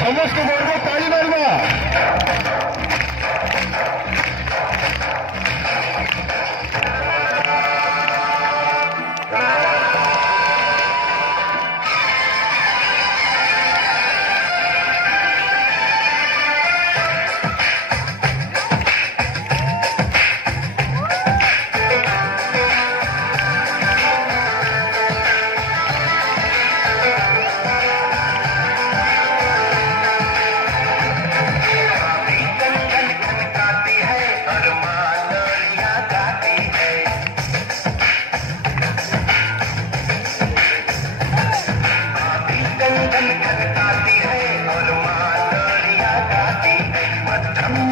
সমস্ত বর্গ তালি মারবা।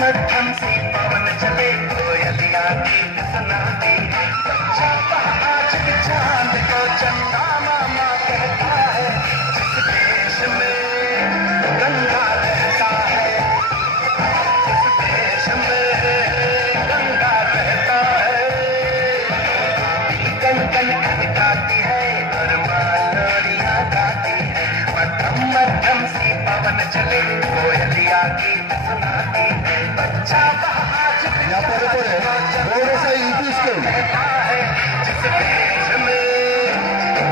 मध्यम सी पवन चले कोयलिया गीत सुनाती है। बच्चा आज के चांद को चंदा मामा कहता है। जिस देश में गंगा रहता है, जिस देश में गंगा रहता है, कन कन खनकाती है और मालोरिया गाती है। मध्यम मध्यम सी पवन चले कोयलिया गीत सुनाती है। बच्चा आज के या परे परे गौरसा यूपी स्कूल जिस देश में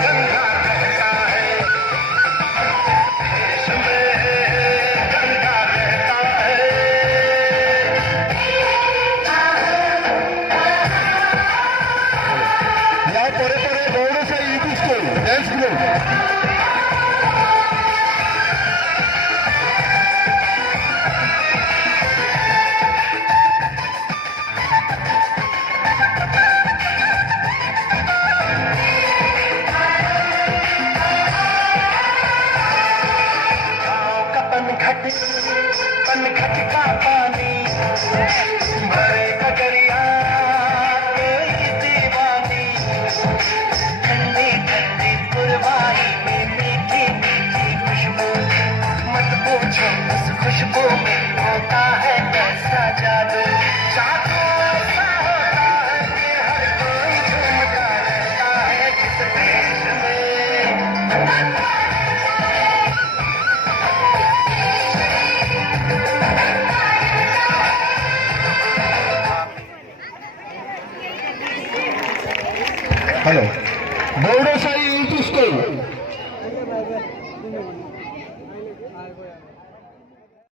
गंगा रहता है, देश में गंगा रहता है। या परे परे गौरसा यूपी स्कूल डांस ग्रुप। पनघट का पानी भरे